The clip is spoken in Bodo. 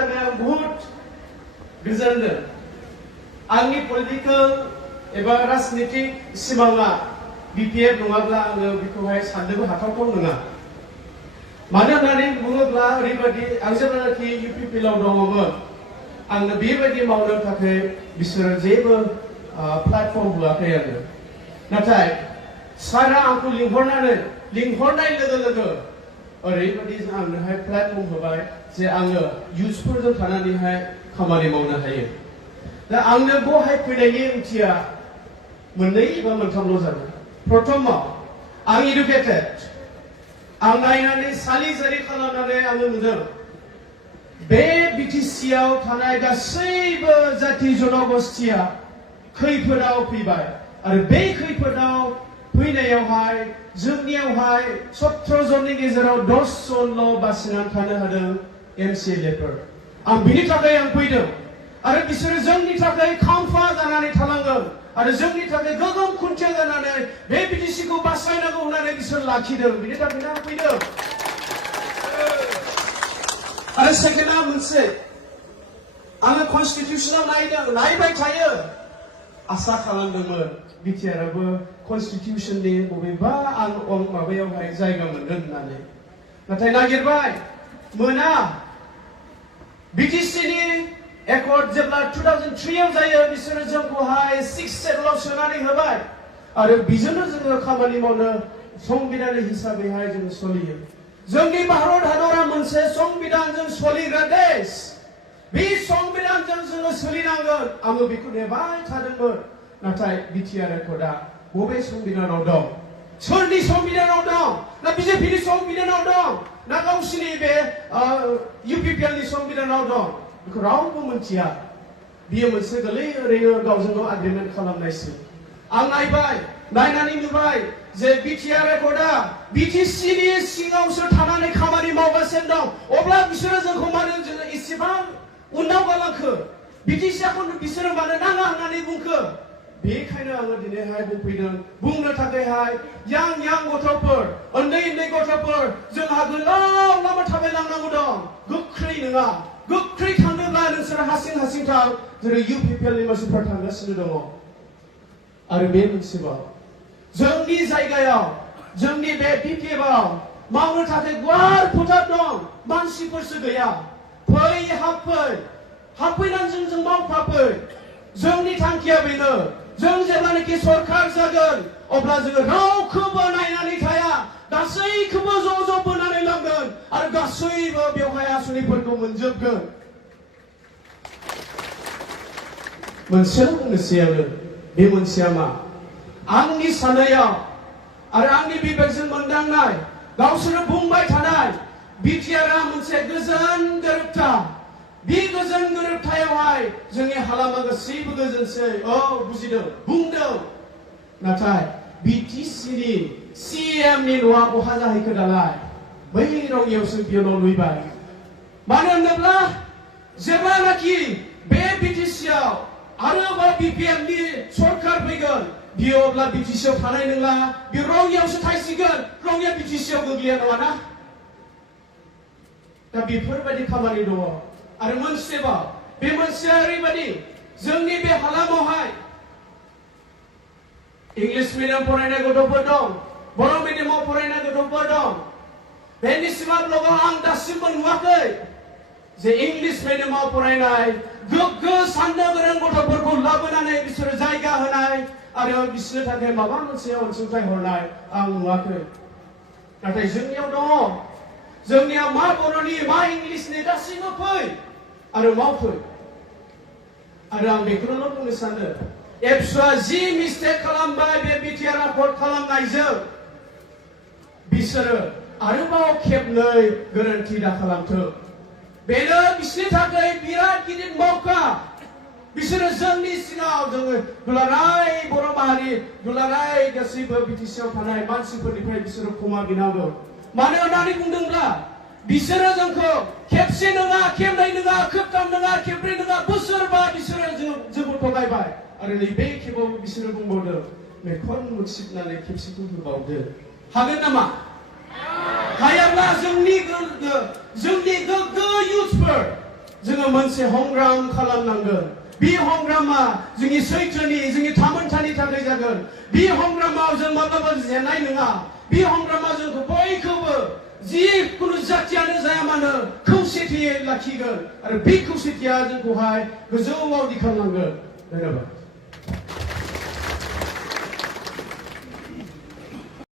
थाखाय बहुत गोजोनदों आंनि पलिटिकल एबा राजनीतिक सिमाङा बिपिएफ नङाब्ला आङो बेखौहाय साननोबो हाथावथाव नङा मानो होननानै बुङोब्ला ओरैबायदि आं जेब्लानाखि इउपिपिएलआव दङमोन आंनो बेबायदि मावनो थाखाय बिसोरो जेबो प्लेटफर्म होआखै आरो नाथाय सारा आंखौ लिंहरनाय लोगो लोगो ओरैबायदि आंनोहाय प्लेटफर्म होबाय जे आङो इयुथ्सफोरजों थानानैहाय खामानि मावनो हायो दा आंनो बेवहाय फैनायनि ओंथिया मोननै एबा मोनथामल' जादों प्रथमाव आं इडुकेटेड आं नायनानै सालिजारि खालामनानै आङो नुदों बे बिटिसिआव थानाय गासैबो जाति जनगोष्ठिया खैफोदाव फैबाय आरो बे खैफोदाव फैनायावहाय जोंनियावहाय 17 जननि गेजेराव 10 जनल' बासिनानै थानो हादों एमसिएलएफोर आं बिनि थाखाय आं फैदों आरो बिसोरो जोंनि थाखाय खाम्फा जानानै थालांगोन आरो जोंनि थाखाय गोगोम खुन्थिया जानानै बे बिटिसिखौ बासायनांगौ होननानै बिसोर लाखिदों बिनि थाखायनो आं फैदों आरो सेकेन्डआ मोनसे आङो कनस्टिटिउसनाव नायबाय थायो आसा खालामदोंमोन बिटिआरआबो कनस्टिटिउसननि बबेबा माबायावहाय जायगा मोनगोन होननानै नाथाय नागिरबाय मोना बिटिसिनि एकर्ड जेब्ला 2003 आव जायो बिसोरो जोंखौहाय 6 सेटल' सोनानै होबाय आरो बिजोंनो जोङो खामानि मावनो संबिधान हिसाबैहाय जों सोलियो जोंनि भारत हादरा मोनसे संबिधानजों सोलिग्रा देश बे संबिधानजों जोङो सोलिनांगोन आङो बेखौ नेबाय थादोंमोन नाथाय बिटिआर एकर्डआ बबे संबिधानाव दं सोरनि संबिधानाव दं ना बिजेपिनि संबिधानाव दं ना गावसिनि बे इउपिपिएलनि संबिधानाव दं बेखौ रावबो मिथिया बियो मोनसे गोरलै ओरैनो गावजों गाव एग्रिमेन्ट खालामनायसो आं नायनानै नुबाय जे बिटिआर एकर्डआ बिटिसिनि सिङावसो थानानै खामानि मावगासिनो दं अब्ला बिसोरो जोंखौ मानो एसेबां उनाव गालांखो बिटिसिखौ बिसोरो मानो नाङा होननानै बुंखो बेखायनो आङो दिनैहाय बुंफैदों बुंनो थाखायहाय यां गथ'फोर उन्दै गथ'फोर जोंहा गोलाव लामा थाबायलांनांगौ दं गोख्रै नङा गोख्रै थांनोब्ला नोंसोर हारसिं थां जेरै इउपिपिएलनि मानसिफोर थांगासिनो दङ आरो बे मोनसेबाव जोंनि जायगायाव जोंनि बे बिपिएफआव मावनो थाखाय गुवार फोथार दं मानसिफोरसो गैया फै हाबफैनानै जों मावफाफै जोंनि थांखिया बेनो जों जेब्लानाखि सरकार जागोन अब्ला जोङो रावखौबो नायनानै थाया गासैखौबो ज' बोनानै लांगोन आरो गासैबो बेवहाय आसनिफोरखौ मोनजोबगोन मोनसेल' बुंनोसै आङो बे मोनसेया मा आंनि साननायाव आरो आंनि बिबेकजों मोनदांनाय गावसोरो बुंबाय थानाय बिटिआरआ मोनसे गोजोन गोरोबथा बे गोजोन गोरोबथायावहाय जोंनि हालामा गासैबो गोजोनसै बुजिदों बुंदों नाथाय बिटिसिनि सिएमनि न'आ बहा जाहैखो दालाय बै रङियावसो बियो न' लुबाय मानो होनोब्ला जेब्लानाखि बे बिटिसिआव आरोबाव बिपिएफनि सरकार फैगोन बियो अब्ला बिटिसिआव थानाय नङा बियो रङियावसो थायसिगोन रङिया बिटिसिआव गोग्लैया नङाना दा बेफोरबायदि खामानि दङ आरो मोनसेबाव बे मोनसेया ओरैबायदि जोंनि बे हालामावहाय इंलिश मिडियाम फरायनाय गथ'फोर दं बर' मिडियामाव फरायनाय गथ'फोर दं बेनि सिमा ब्लकआव आं दासिमबो नुवाखै जे इंलिश मिडियामाव फरायनाय गोग्गो साननो गोरों गथ'फोरखौ लाबोनानै बिसोरो जायगा होनाय आरो बिसोरनो थाखाय माबा मोनसे अनसुंथाइ हरनाय आं नुवाखै नाथाय जोंनियाव दङ जोंनिया मा बर'नि मा इंलिशनि गासैबो फै आरो मावफै आरो आं बेखौल' बुंनो सानो एबसुआ जि मिस्टेक खालामबाय बे बिटिआर एकर्ड खालामनायजों बिसोरो आरोबाव खेबनै गोरोन्थि दा खालामथों बेनो बिसोरनि थाखाय बिराद गिदिर मौका बिसोरो जोंनि सिङाव जोङो दुलाराय बर' माहारि दुलाराय गासैबो बिटिसिआव थानाय मानसिफोरनिफ्राय बिसोरो क्षमा बिनांगौ मानो होननानै बुंदोंब्ला बिसोरो जोंखौ खेबसे नङा खेबनै नङा खेबथाम नङा खेबब्रै नङा बोसोरबा बिसोरो जोंखौ थगायबाय आरो नैबे खेबाव बिसोरो बुंबावदों मेगन मुसिबनानै खेबसेखौ होबावदो हागोन नामा हायाब्ला जोंनि गोग्गो इयुथफोर जोङो मोनसे हंग्राम खालामनांगोन बे हंग्रामा जोंनि सैथोनि जोंनि थामोनथानि थाखाय जागोन बे हंग्रामाव जों माब्लाबा जेननाय नङा बे हंग्रामा जोंखौ बयखौबो जिखुनु जाथियानो जाया मानो खौसेथियै लाखिगोन आरो बे खौसेथिया जोंखौहाय गोजौआव दिखांलांगोन धन्यबाद